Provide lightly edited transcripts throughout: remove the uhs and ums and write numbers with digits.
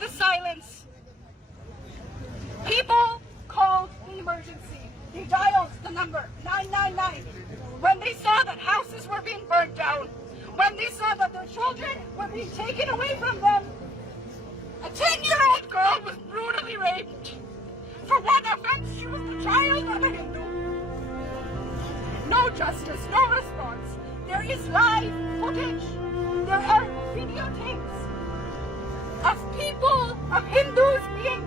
the silence. People called the emergency. They dialed the number 999 when they saw that houses were being burnt down, when they saw that their children were being taken away from them. A 10-year-old girl was brutally raped. For what offense? She was the child of a Hindu. No justice, no response. There is live footage. There are videotapes of people, of Hindus being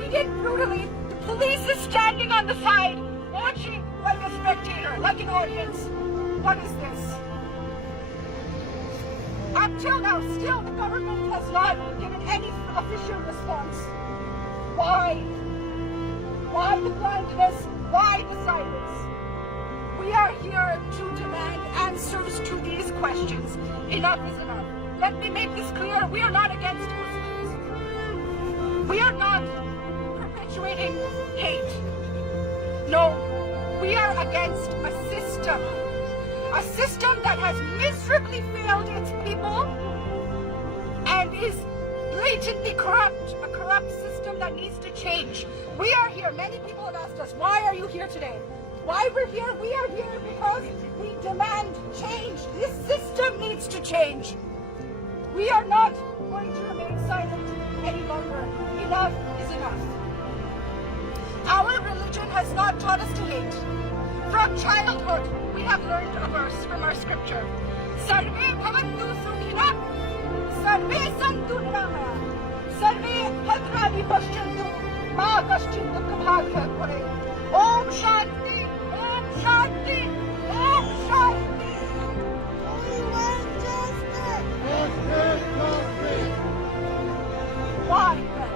beaten brutally. The police is standing on the side, watching like a spectator, like an audience. What is this? Until now, still the government has not given any official response. Why? Why the blindness? Why the silence? We are here to demand answers to these questions. Enough is enough. Let me make this clear. We are not against Muslims. We are not perpetuating hate. No, we are against a system. A system that has miserably failed its people and is blatantly corrupt. A corrupt system that needs to change. We are here. Many people have asked us, why are you here today? Why we're here? We are here because we demand change. This system needs to change. We are not going to remain silent any longer. Enough is enough. Our religion has not taught us to hate. From childhood, we have learned a verse from our scripture. Sarve bhavantu sukhina, sarve santu niramaya, sarve bhadrani pashyantu, ma kaschin dukha bhagha kare. Om Shanti, Om Shanti, Om Shanti. We want justice. Justice, justice. Why then?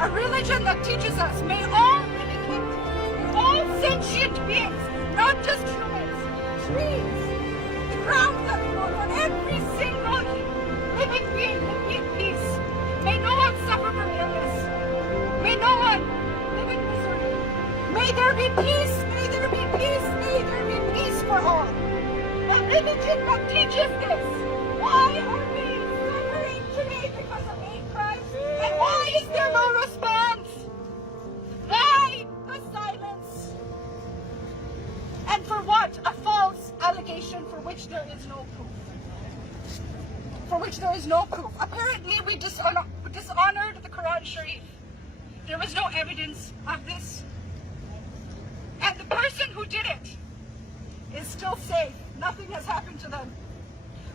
A religion that teaches us may all living entities, all sentient beings, not just humans, trees, the ground that we walk on, every single living being live in peace. May no one suffer from illness. May no one live in misery. May there be peace, may there be peace, may there be peace for all. A religion that teaches this. Why are we suffering today because of hate crimes? And why is there no response? Why the silence? And for what? A false allegation for which there is no proof. For which there is no proof. Apparently we dishonored the Quran Sharif. There was no evidence of this. And the person who did it is still safe. Nothing has happened to them.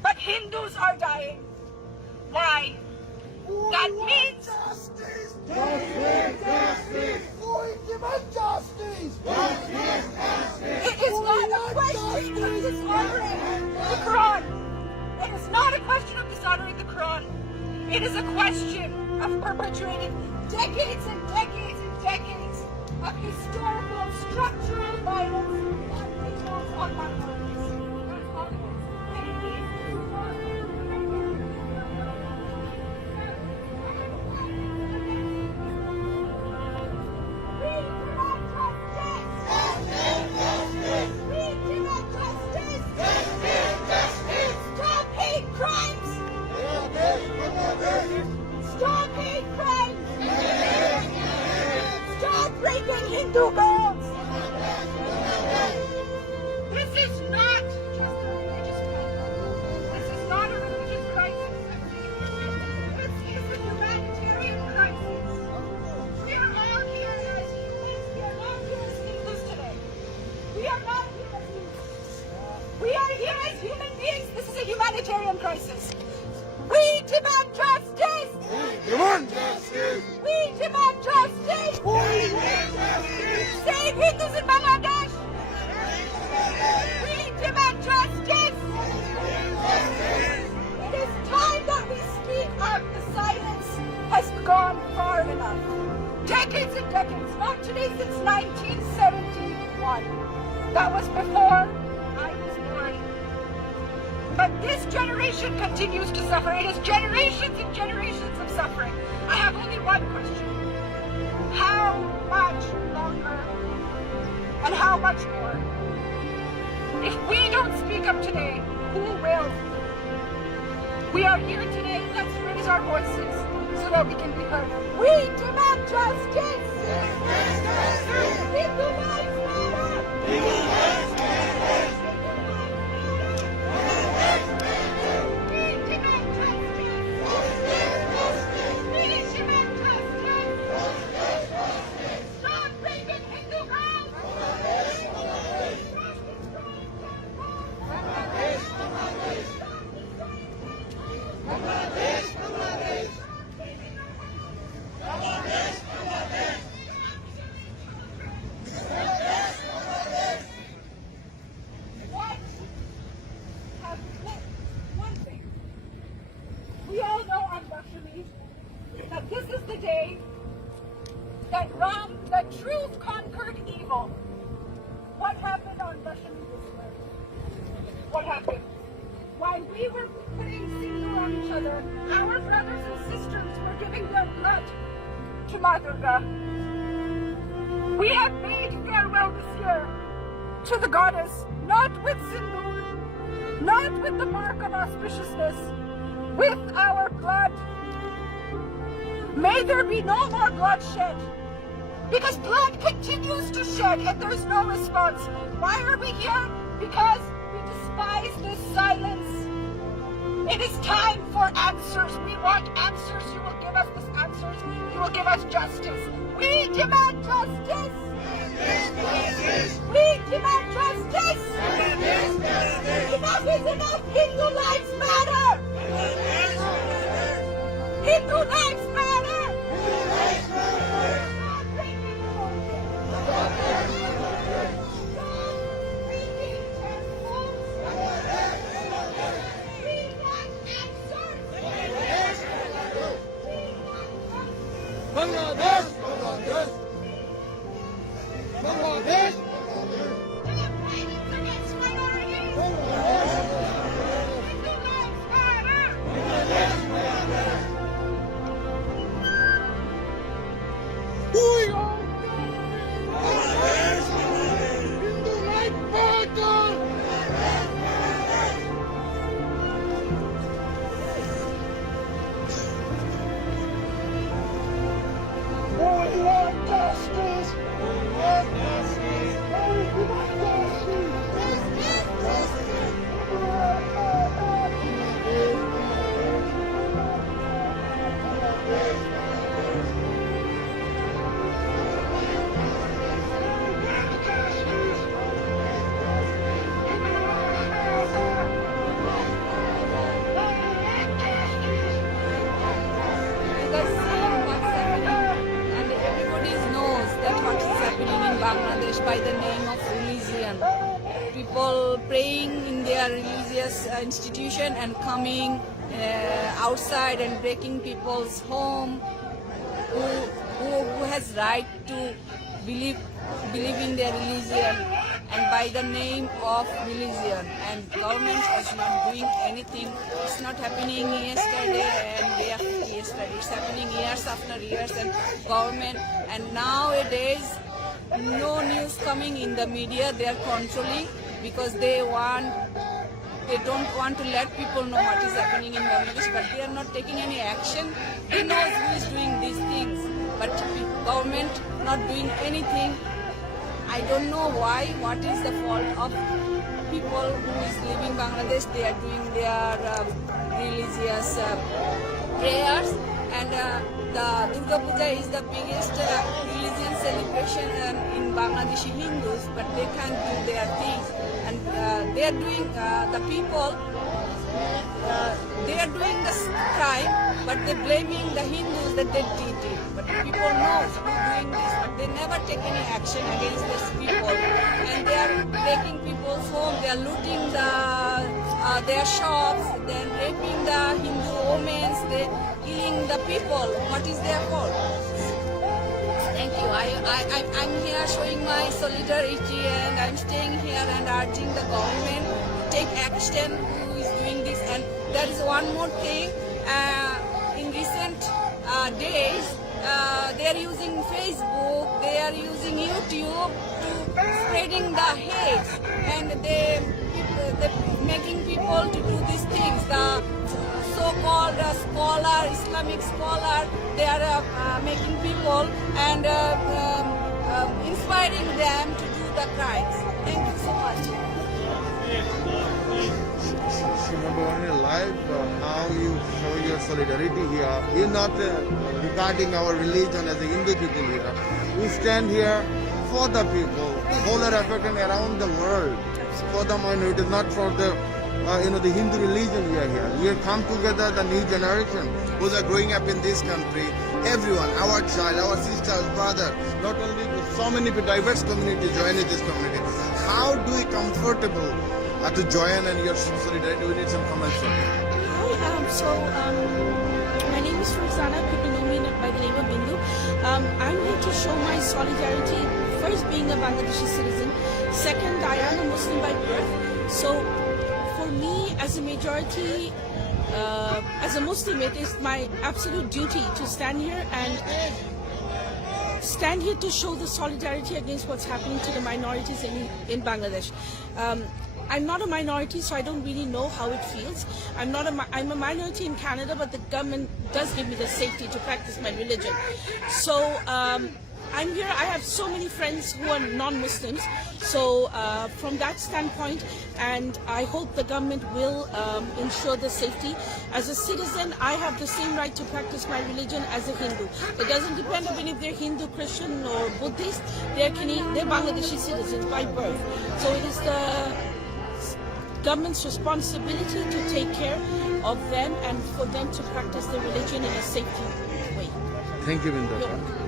But Hindus are dying. Why? That means justice! Justice! Justice! We demand justice! Justice! Justice! it is not a question of dishonoring the Quran. It is not a question of dishonoring the Quran. It is a question of perpetuating decades and decades and decades of historical, structural violence on peoples, on minorities. That is all it is. And it needs to stop. We demand justice! We demand justice! Stop hate crimes! Stop hate crimes! Stop raping Hindu girls! This is not just a religious problem. This is not a religious crisis. This is a humanitarian crisis. We are all here as humans. We are not here as Hindus today. We are not here as Hindus. We are here as human beings. This is a humanitarian crisis. We demand justice! We demand justice! We demand justice! We demand justice! Save Hindus in Bangladesh! We demand justice! It is time that we speak up. The silence has gone far enough. Decades and decades, not today, since 1971. That was before I was born. But this generation continues to suffer. It is generations and generations of suffering. I have only one question. How much longer? And how much more? If we don't speak up today, who will? We are here today. Let's raise our voices. so that we can be heard. We demand justice! Hindu lives matter! Hindu lives matter! We demand justice! We demand justice! Stop raping Hindu girls! One thing. We all know on Dashami that this is the day that Ram, that truth conquered evil. What happened on Dashami this year? What happened? While we were putting sindoor on each other, our brothers and sisters were giving their blood to Ma Durga. We have bade farewell this year to the goddess, not with sindoor, not with the mark of auspiciousness, with our blood. May there be no more bloodshed, because blood continues to shed and there's no response. Why are we here? Because we despise this silence. It is time for answers. We want answers. You will give us these answers. You will give us justice. We demand justice. We demand justice. Enough is enough. Hindu lives matter. Hindu lives matter. Stop breaking Stop breaking temples. We want answers. We want justice. Bangladesh! Bangladesh! Bangladesh! Stop violence against minorities. Hindu lives matter. We are Bangladesh! Hindu life matter! We want justice! We want justice! We want justice! Because seeing what's happening, and everybody knows that what is happening in Bangladesh by the name of religion. People praying in their religious institution and coming outside and breaking people's home. Who has right to believe in their religion, and by the name of religion, and government is not doing anything. It's not happening yesterday and day after yesterday. It's happening years after years, and government, and nowadays no news coming in the media. They are controlling because they don't want to let people know what is happening in Bangladesh, but they are not taking any action. They know who is doing these things, but government not doing anything. I don't know why. What is the fault of people who is living Bangladesh? They are doing their religious prayers, and the Durga Puja is the biggest religious celebration in Bangladeshi Hindus, but they can't do their things, and they are doing the people. They are doing the crime, but they're blaming the Hindus that they did it. But the people know who is doing this, but they never take any action against these people. And they are taking people's home, they are looting their shops, then raping the Hindu women, they killing the people. What is their fault? Thank you. I'm here showing my solidarity, and I'm staying here and urging the government to take action who is doing this. And there is one more thing. In recent days, they are using Facebook, they are using YouTube to spreading the hate, and they making people to do these things. The so-called scholar, Islamic scholar. They are making people and inspiring them to do the crimes. Thank you so much. Remember on your life how you show your solidarity here. We're not regarding our religion as a Hindu people here. We stand here for the people, whole African around the world, for the minorities, not for the the Hindu religion we are here. We have come together, the new generation who are growing up in this country. Everyone, our child, our sisters, brother, not only with so many diverse community joining this community. How do we comfortable to join and your solidarity? We need some comments from you. My name is Roxana. People know me by the name of Bindu. I'm here to show my solidarity. First, being a Bangladeshi citizen. Second, I am a Muslim by birth. So, for me, as a majority, as a Muslim, it is my absolute duty to stand here to show the solidarity against what's happening to the minorities in Bangladesh. I'm not a minority, so I don't really know how it feels. I'm a minority in Canada, but the government does give me the safety to practice my religion. So I'm here. I have so many friends who are non-Muslims. So from that standpoint, and I hope the government will ensure the safety. As a citizen, I have the same right to practice my religion as a Hindu. It doesn't depend even if they're Hindu, Christian, or Buddhist. They're Bangladeshi citizens by birth. So it is the government's responsibility to take care of them and for them to practice their religion in a safe way. Thank you, Bindu. You're welcome.